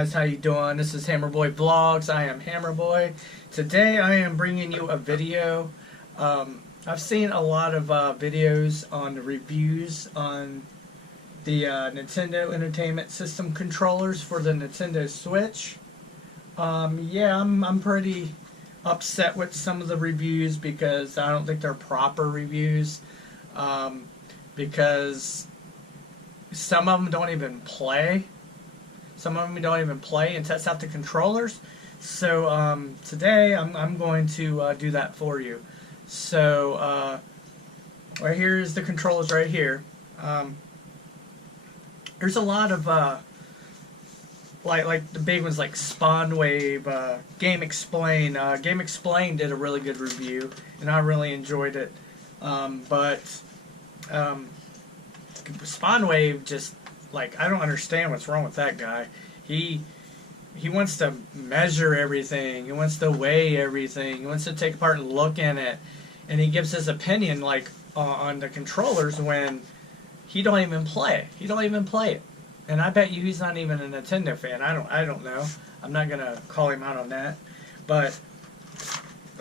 guys, how you doing? This is Hammerboy Vlogs. I am Hammerboy. Today I am bringing you a video. I've seen a lot of videos on the reviews on the Nintendo Entertainment System controllers for the Nintendo Switch. Yeah, I'm pretty upset with some of the reviews because I don't think they're proper reviews. Because some of them don't even play. Some of them don't even play and test out the controllers. So today I'm going to do that for you. So right here is the controllers right here. There's a lot of like the big ones like SpawnWave, Game Explain. Game Explain did a really good review, and I really enjoyed it. But SpawnWave just, like, I don't understand what's wrong with that guy. He wants to measure everything. He wants to weigh everything. He wants to take apart and look in it, and he gives his opinion like on the controllers when he don't even play. He don't even play it. And I bet you he's not even a Nintendo fan. I don't know. I'm not gonna call him out on that. But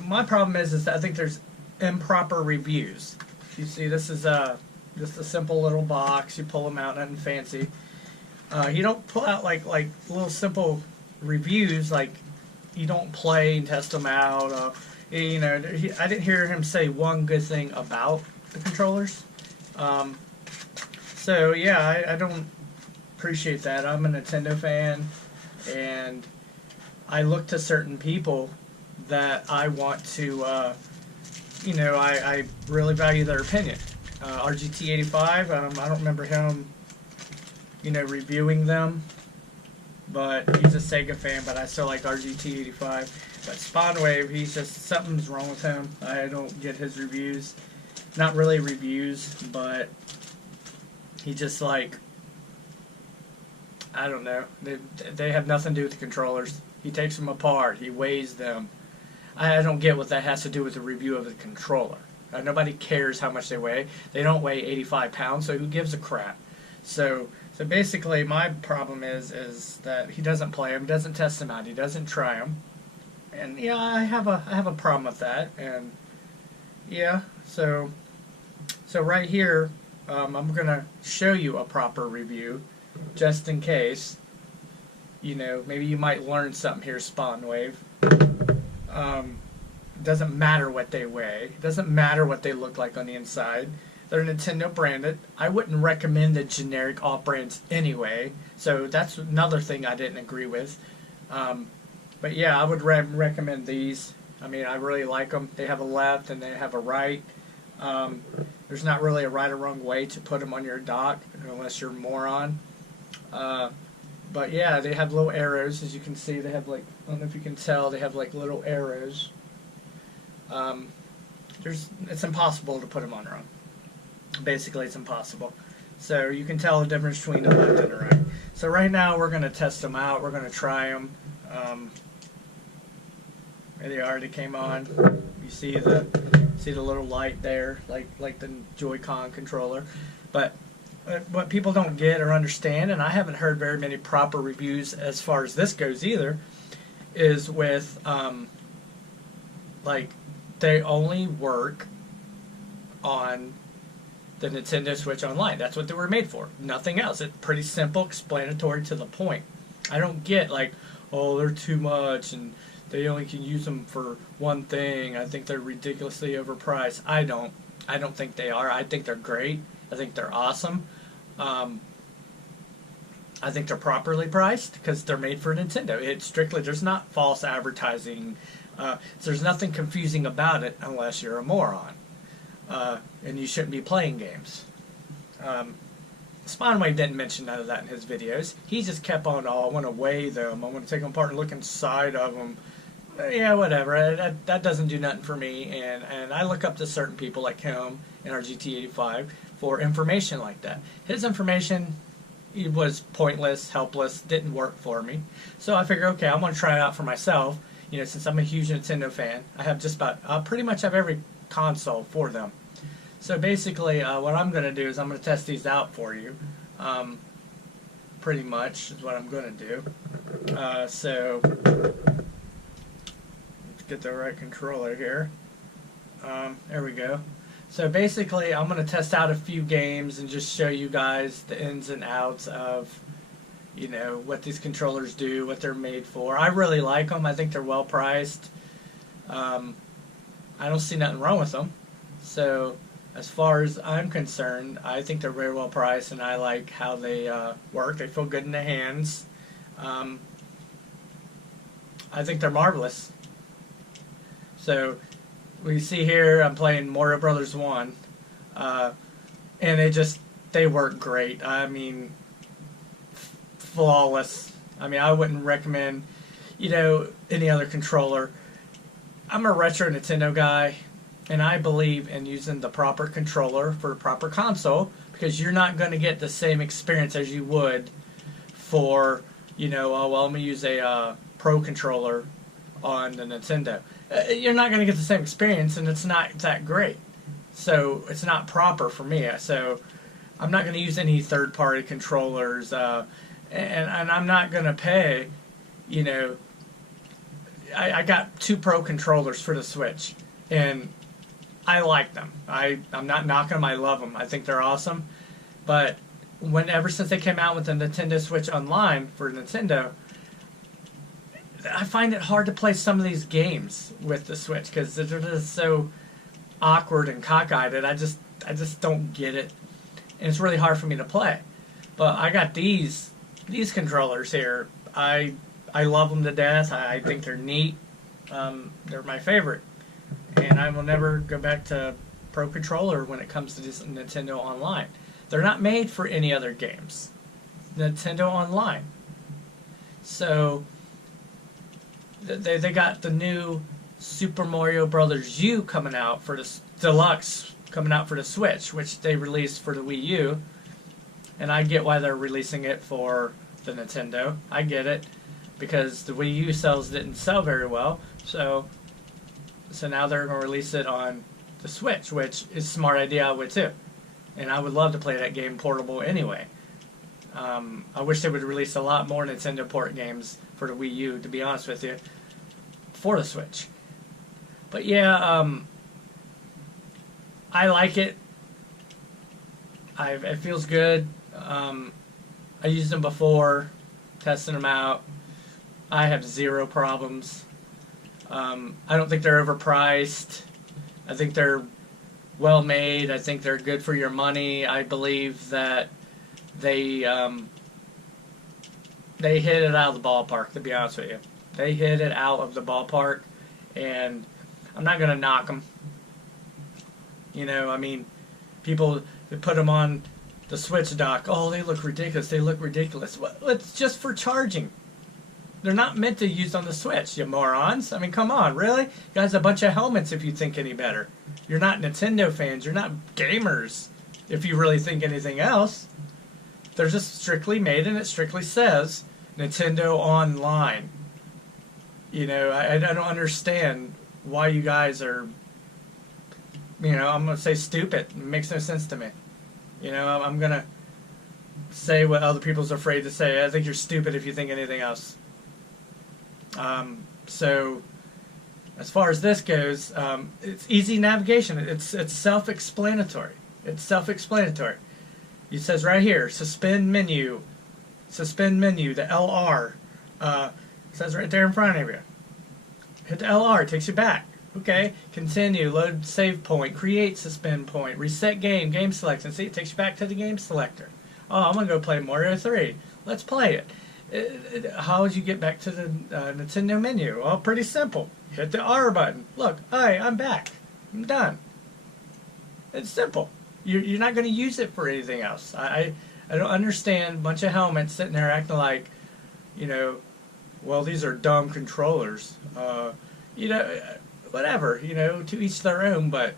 my problem is that I think there's improper reviews. You see, this is just a simple little box. You pull them out, nothing fancy. You don't pull out like little simple reviews, like you don't play and test them out. You know, I didn't hear him say one good thing about the controllers. So yeah, I don't appreciate that. I'm a Nintendo fan, and I look to certain people that I want to, you know, I really value their opinion. RGT85, I don't remember him, you know, reviewing them, but he's a Sega fan, but I still like RGT85. But SpawnWave, he's just, something's wrong with him. I don't get his reviews. Not really reviews, but he just, like, I don't know. They have nothing to do with the controllers. He takes them apart. He weighs them. I don't get what that has to do with the review of the controller. Nobody cares how much they weigh. They don't weigh 85 pounds, so who gives a crap? So basically, my problem is that he doesn't play them, doesn't test them out, he doesn't try them, and yeah, I have a problem with that. And yeah, so right here, I'm gonna show you a proper review, just in case. You know, maybe you might learn something here, SpawnWave. It doesn't matter what they weigh. It doesn't matter what they look like on the inside. They're Nintendo branded. I wouldn't recommend the generic off-brands anyway. So that's another thing I didn't agree with. But yeah, I would recommend these. I mean, I really like them. They have a left and they have a right. There's not really a right or wrong way to put them on your dock unless you're a moron. But yeah, they have little arrows. As you can see, they have, like, I don't know if you can tell, they have like little arrows. It's impossible to put them on wrong. Basically, it's impossible. So you can tell the difference between the left and the right. So right now we're going to test them out. We're going to try them. There they are. They came on. You see the little light there, like the Joy-Con controller. But what people don't get or understand, and I haven't heard very many proper reviews as far as this goes either, is with like, they only work on the Nintendo Switch Online. That's what they were made for. Nothing else. It's pretty simple, explanatory, to the point. I don't get like, oh, they're too much and they only can use them for one thing. I think they're ridiculously overpriced. I don't think they are. I think they're great. I think they're awesome. I think they're properly priced because they're made for Nintendo. It's strictly, there's not false advertising. There's nothing confusing about it unless you're a moron. And you shouldn't be playing games. SpawnWave didn't mention none of that in his videos. He just kept on, oh, I want to weigh them. I want to take them apart and look inside of them. Yeah, whatever. That doesn't do nothing for me. And I look up to certain people like him and RGT85 for information like that. His information, it was pointless, helpless, didn't work for me. So I figured, okay, I'm going to try it out for myself. You know, since I'm a huge Nintendo fan, I have just about, pretty much have every console for them. So basically, what I'm going to do is I'm going to test these out for you. Pretty much is what I'm going to do. So let's get the right controller here. There we go. So basically, I'm going to test out a few games and just show you guys the ins and outs of, you know, what these controllers do, what they're made for. I really like them. I think they're well priced. I don't see nothing wrong with them. So as far as I'm concerned, I think they're very well priced, and I like how they work. They feel good in the hands. I think they're marvelous. So we see here I'm playing Mario Brothers 1, and they work great. I mean, flawless. I mean, I wouldn't recommend, you know, any other controller. I'm a retro Nintendo guy, and I believe in using the proper controller for a proper console, because you're not going to get the same experience as you would for, you know, oh, well, I'm going to use a Pro controller on the Nintendo. You're not going to get the same experience, and it's not that great. So it's not proper for me. So I'm not going to use any third-party controllers, and I'm not going to pay, you know. I got 2 Pro controllers for the Switch, and I like them. I'm not knocking them. I love them. I think they're awesome. But ever since they came out with the Nintendo Switch Online for Nintendo, I find it hard to play some of these games with the Switch because they're just so awkward and cockeyed. I just don't get it, and it's really hard for me to play. But I got these controllers here. I love them to death. I think they're neat. They're my favorite, and I will never go back to Pro Controller when it comes to this Nintendo Online. They're not made for any other games. Nintendo Online. So they got the new Super Mario Brothers U coming out for the Deluxe coming out for the Switch, which they released for the Wii U, and I get why they're releasing it for the Nintendo. I get it, because the Wii U didn't sell very well, so now they're going to release it on the Switch, which is a smart idea. I would too, and I would love to play that game portable anyway. I wish they would release a lot more Nintendo port games for the Wii U, to be honest with you, for the Switch. But yeah, I like it. It feels good. I used them before, testing them out. I have zero problems. I don't think they're overpriced. I think they're well made. I think they're good for your money. I believe that they hit it out of the ballpark, to be honest with you. They hit it out of the ballpark, and I'm not going to knock them. You know, I mean, people that put them on the Switch dock, oh, they look ridiculous. They look ridiculous. Well, it's just for charging. They're not meant to use on the Switch, you morons. I mean, come on, really? You guys have a bunch of helmets if you think any better. You're not Nintendo fans. You're not gamers if you really think anything else. They're just strictly made, and it strictly says Nintendo Online. You know, I don't understand why you guys are, you know, I'm going to say stupid. It makes no sense to me. You know, I'm going to say what other people's afraid to say. I think you're stupid if you think anything else. So, as far as this goes, it's easy navigation. It's self-explanatory. It's self-explanatory. It says right here, suspend menu, the LR. It says right there in front of you. Hit the LR, it takes you back. Okay, continue, load save point, create suspend point, reset game selection. See, it takes you back to the game selector. Oh, I'm going to go play Mario 3. Let's play it. How would you get back to the Nintendo menu? Well, pretty simple. Hit the R button. Look, hi, I'm back. I'm done. It's simple. You're not going to use it for anything else. I don't understand a bunch of helmets sitting there acting like, you know, well, these are dumb controllers. You know, whatever, you know, to each their own, but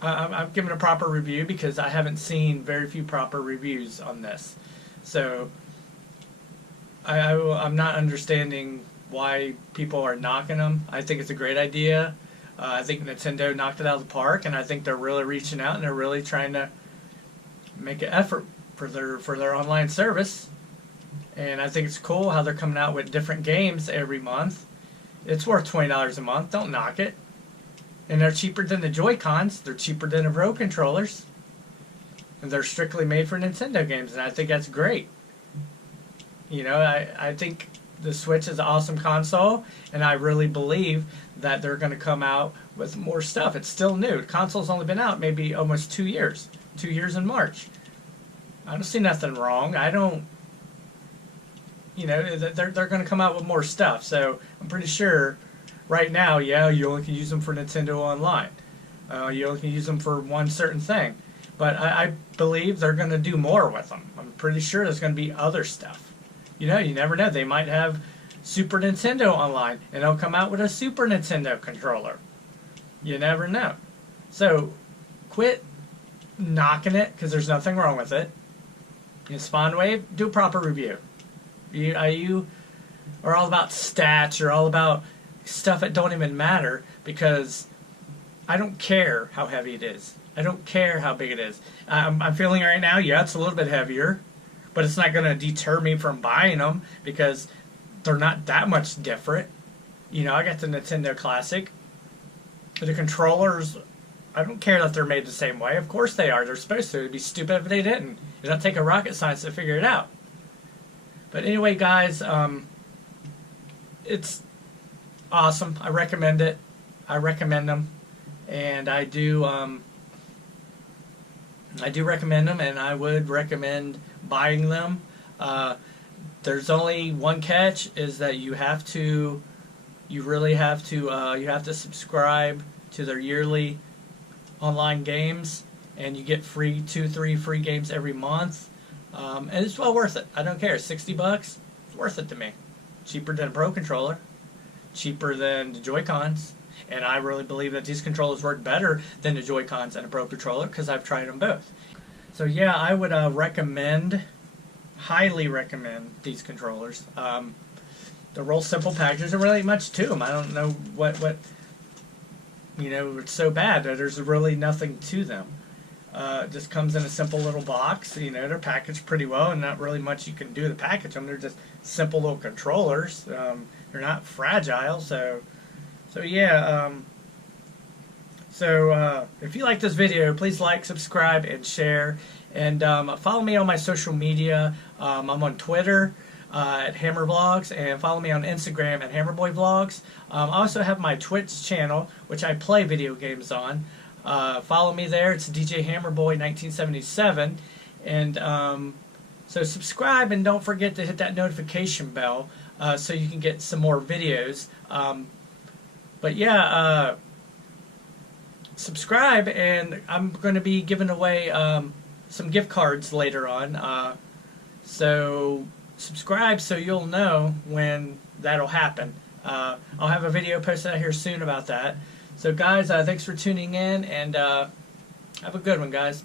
I'm giving a proper review because I haven't seen very few proper reviews on this. So I'm not understanding why people are knocking them. I think it's a great idea. I think Nintendo knocked it out of the park, and I think they're really reaching out and they're really trying to make an effort for their online service. And I think it's cool how they're coming out with different games every month. It's worth $20 a month. Don't knock it. And they're cheaper than the Joy-Cons. They're cheaper than the Pro controllers. And they're strictly made for Nintendo games, and I think that's great. You know, I think the Switch is an awesome console, and I really believe that they're going to come out with more stuff. It's still new. The console's only been out maybe almost 2 years. 2 years in March. I don't see nothing wrong. I don't... You know, they're going to come out with more stuff, so I'm pretty sure right now, yeah, you only can use them for Nintendo Online. You only can use them for one certain thing. But I believe they're going to do more with them. I'm pretty sure there's going to be other stuff. You know, you never know. They might have Super Nintendo Online, and they'll come out with a Super Nintendo controller. You never know. So, quit knocking it, because there's nothing wrong with it. You know, SpawnWave, do a proper review. You are all about stats, you're all about stuff that don't even matter, because I don't care how heavy it is. I don't care how big it is. I'm feeling right now, yeah, it's a little bit heavier, but it's not going to deter me from buying them, because they're not that much different. You know, I got the Nintendo Classic. The controllers, I don't care that they're made the same way. Of course they are. They're supposed to. It'd be stupid if they didn't. It don't take a rocket science to figure it out. But anyway, guys, it's awesome. I recommend it. I recommend them, and I do recommend them, and I would recommend buying them. There's only one catch, is that you have to subscribe to their yearly online games, and you get 2-3 free games every month. And it's well worth it. I don't care. $60, it's worth it to me. Cheaper than a Pro controller. Cheaper than the Joy-Cons. And I really believe that these controllers work better than the Joy-Cons and a Pro controller, because I've tried them both. So yeah, I would highly recommend these controllers. They're real simple packages. There really much to them. I don't know what you know, it's so bad that there's really nothing to them. It just comes in a simple little box. You know, they're packaged pretty well, and not really much you can do to package them. They're just simple little controllers. They're not fragile, so yeah. If you like this video, please like, subscribe, and share. And follow me on my social media. I'm on Twitter at HammerVlogs, and follow me on Instagram at HammerBoyVlogs. I also have my Twitch channel, which I play video games on. Follow me there. It's DJ Hammerboy 1977. And so subscribe, and don't forget to hit that notification bell so you can get some more videos. But yeah, subscribe, and I'm going to be giving away some gift cards later on. So subscribe so you'll know when that'll happen. I'll have a video posted out here soon about that. So guys, thanks for tuning in, and have a good one, guys.